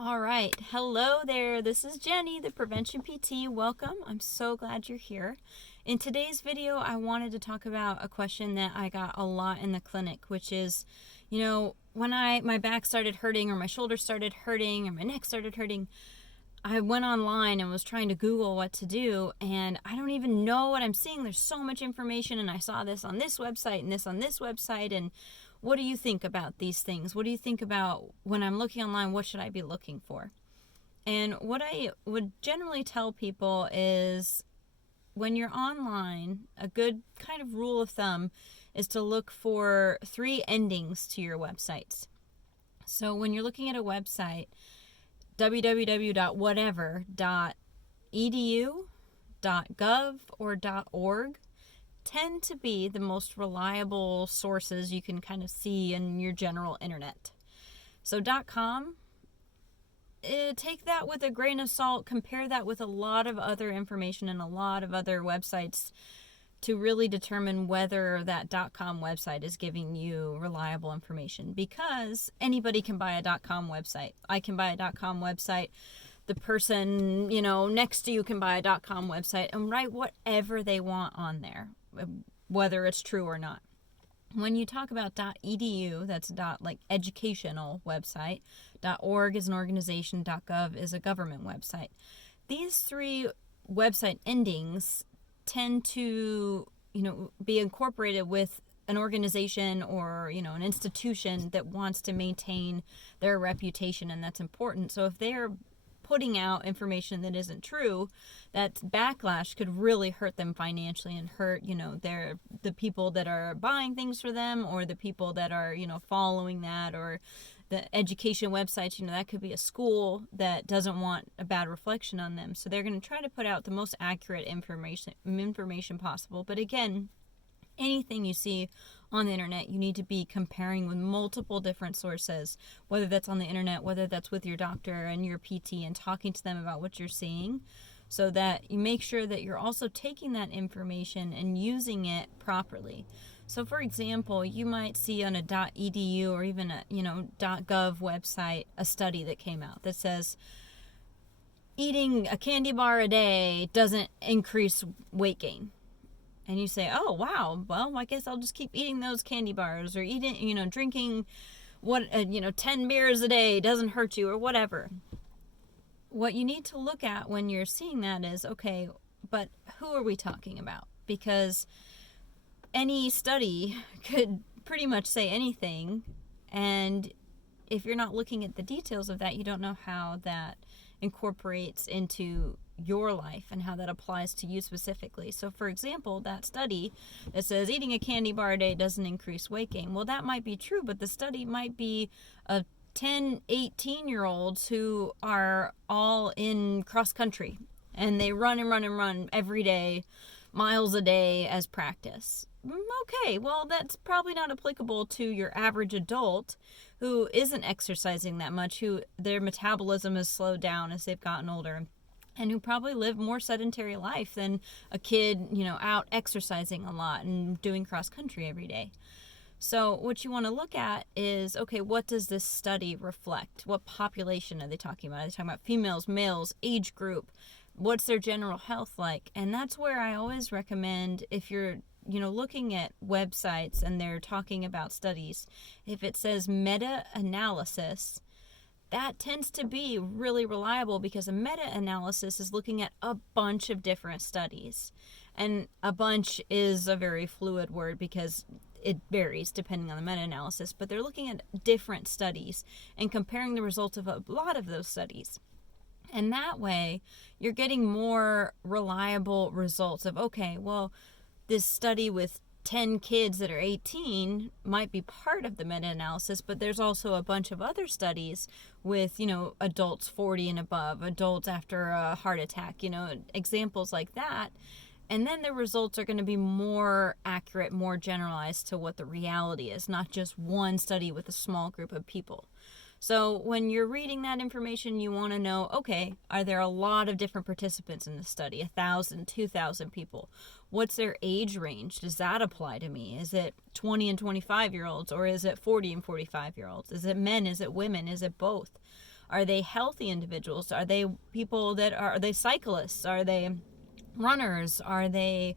All right. Hello there. This is Jenny, the Prevention PT. Welcome. I'm so glad you're here. In today's video, I wanted to talk about a question that I got a lot in the clinic, which is, when my back started hurting or my shoulder started hurting or my neck started hurting, I went online and was trying to Google what to do, and I don't even know what I'm seeing. There's so much information, and I saw this on this website and this on this website, and what do you think about these things? What do you think about when I'm looking online? What should I be looking for? And what I would generally tell people is when you're online, a good kind of rule of thumb is to look for 3 endings to your websites. So when you're looking at a website, www.whatever.edu, .gov, or .org tend to be the most reliable sources you can kind of see in your general internet. So .com, take that with a grain of salt, compare that with a lot of other information and a lot of other websites to really determine whether that .com website is giving you reliable information, because anybody can buy a .com website. I can buy a .com website. The person, next to you can buy a .com website and write whatever they want on there, whether it's true or not. When you talk about .edu, that's educational website. .org is an organization. .gov is a government website. These 3 website endings tend to, be incorporated with an organization or, an institution that wants to maintain their reputation, and that's important. So if they're putting out information that isn't true, that backlash could really hurt them financially and hurt, the people that are buying things for them, or the people that are, following that, or the education websites, that could be a school that doesn't want a bad reflection on them. So they're going to try to put out the most accurate information possible. But again, anything you see on the internet, you need to be comparing with multiple different sources, whether that's on the internet, whether that's with your doctor and your PT, and talking to them about what you're seeing, so that you make sure that you're also taking that information and using it properly. So for example, you might see on a .edu or even a .gov website a study that came out that says eating a candy bar a day doesn't increase weight gain. And you say, oh, wow, well, I guess I'll just keep eating those candy bars, or drinking 10 beers a day doesn't hurt you, or whatever. What you need to look at when you're seeing that is, okay, but who are we talking about? Because any study could pretty much say anything, and if you're not looking at the details of that, you don't know how that incorporates into your life and how that applies to you specifically. So for example, that study that says eating a candy bar a day doesn't increase weight gain, well, that might be true, but the study might be of 10, 18-year-olds who are all in cross country, and they run and run and run every day, miles a day as practice. Okay, well, that's probably not applicable to your average adult who isn't exercising that much, who their metabolism has slowed down as they've gotten older, and who probably live more sedentary life than a kid, out exercising a lot and doing cross country every day. So what you want to look at is, okay, what does this study reflect? What population are they talking about? Are they talking about females, males, age group? What's their general health like? And that's where I always recommend, if you're looking at websites and they're talking about studies, if it says meta-analysis, that tends to be really reliable, because a meta-analysis is looking at a bunch of different studies. And a bunch is a very fluid word because it varies depending on the meta-analysis, but they're looking at different studies and comparing the results of a lot of those studies. And that way, you're getting more reliable results of, okay, well, this study with 10 kids that are 18 might be part of the meta-analysis, but there's also a bunch of other studies with, adults 40 and above, adults after a heart attack, examples like that. And then the results are going to be more accurate, more generalized to what the reality is, not just one study with a small group of people. So when you're reading that information, you want to know, okay, are there a lot of different participants in the study? 1,000, 2,000 people. What's their age range? Does that apply to me? Is it 20 and 25-year-olds, or is it 40 and 45-year-olds? Is it men? Is it women? Is it both? Are they healthy individuals? Are they people that are they cyclists? Are they runners? Are they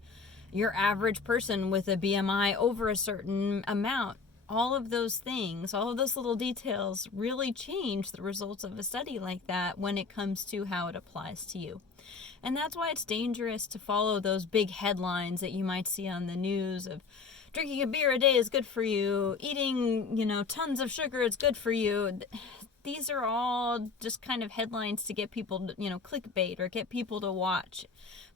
your average person with a BMI over a certain amount? All of those things, all of those little details really change the results of a study like that when it comes to how it applies to you. And that's why it's dangerous to follow those big headlines that you might see on the news of drinking a beer a day is good for you, eating, tons of sugar is good for you. These are all just kind of headlines to get people to, clickbait or get people to watch.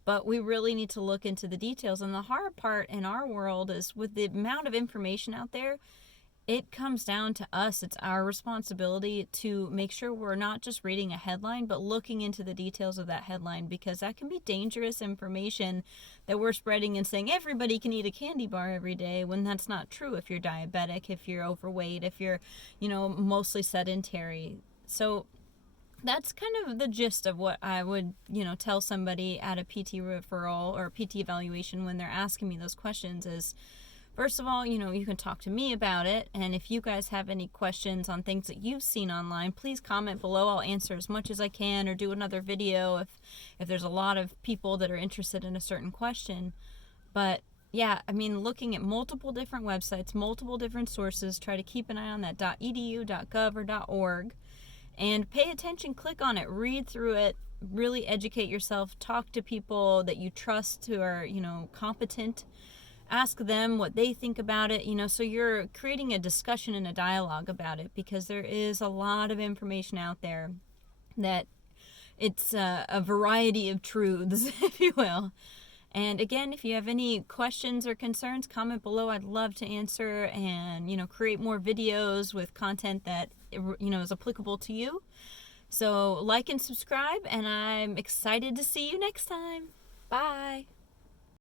But we really need to look into the details. And the hard part in our world is with the amount of information out there, it comes down to us. It's our responsibility to make sure we're not just reading a headline, but looking into the details of that headline, because that can be dangerous information that we're spreading and saying everybody can eat a candy bar every day, when that's not true if you're diabetic, if you're overweight, if you're, mostly sedentary. So that's kind of the gist of what I would, tell somebody at a PT referral or PT evaluation when they're asking me those questions is, first of all, you can talk to me about it. And if you guys have any questions on things that you've seen online, please comment below. I'll answer as much as I can or do another video if there's a lot of people that are interested in a certain question. But yeah, looking at multiple different websites, multiple different sources, try to keep an eye on that .edu, .gov, or .org. And pay attention, click on it, read through it, really educate yourself, talk to people that you trust who are, competent. Ask them what they think about it, so you're creating a discussion and a dialogue about it, because there is a lot of information out there that it's a variety of truths, if you will. And again, if you have any questions or concerns, comment below. I'd love to answer and, create more videos with content that, is applicable to you. So like and subscribe, and I'm excited to see you next time. Bye.